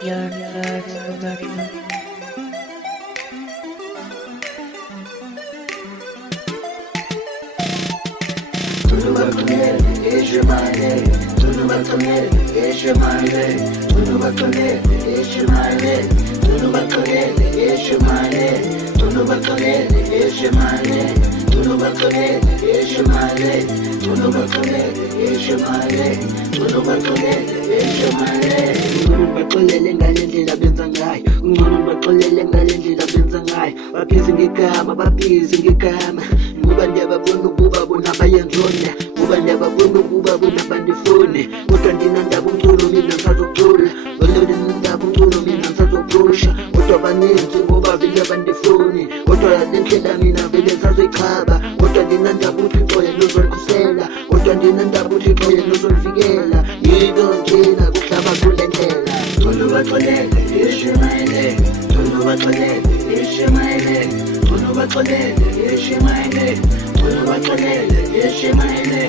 Your thoughts about you. Baxolele ngalendlela benza ngayo, ungcono baxolele ngalendlela benza ngayo. Baphizi ngegama, baphizi ngegama, ngoba ndiyababona ukuba bona bayenzona, ngoba ndiyababona ukuba bona bandifune. Kodwa ndinandaba umculo mina ngisazocula, kodwa ndinandaba umculo mina ngisazopusha. Kodwa baninzi ngoba vele bandifuni, kodwa lendlela mina vele ngisazoyichaba. Kodwa ndinandaba uThixo yena uzondikhusela, kodwa ndinandaba uThixo yena uzondivikela. Yinto njena kuhlaba kule ndlela. Baxolele ishumayele, baxolele ishumayele, baxolele ishumayele, baxolele ishumayele,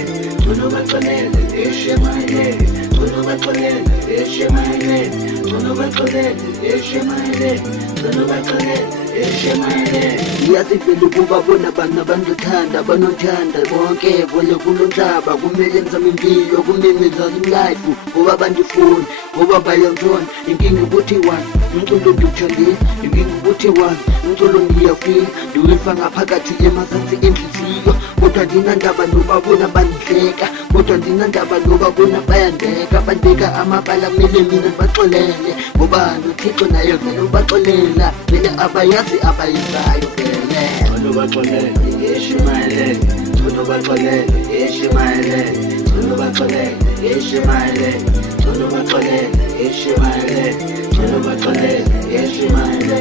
baxolele ishumayele, baxolele ishumayele, baxolele ishumayele, baxolele ishumayele. Iyasivela ukuba bona bana bandothanda, banothanda bonke vole kulo mhlaba. Kumele ngizame impilo, kumele ngizame life, ngoba bandifuni, ngoba bayangizona. Inkinga ukuthi one, umculo ngiwuthandile. Inkinga ukuthi one, umculo ngiyafika, ndiwifa ngaphakathi emazantsi enhliziyo. Kodwa ndinandaba noba bona bandihleka, kodwa ndinandaba noba bona bayandeka. Bandeka amabala kumele mina ndibaxolele, ngoba noThixo naye vele ubaxolela. Vele abayazi abayenzayo vele. Baxolele ishumayele, baxolele ishumayele, baxolele ishumayele, baxolele ishumayele, baxolele ishumayele,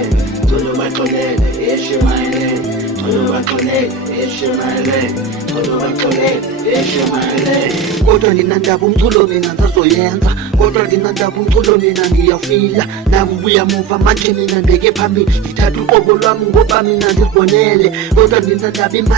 baxolele ishumayele, baxolele ishumayele, baxolele ishumayele. Kodwa ndinandaba umculo mina ngisazoyenza, kodwa ndinandaba umculo mina ngiyafila. Nakubuya muva manje mina ndibeke phambili, ngithatha uqobo lwami ngoba mina ndizibonele. Kodwa ndinandaba imali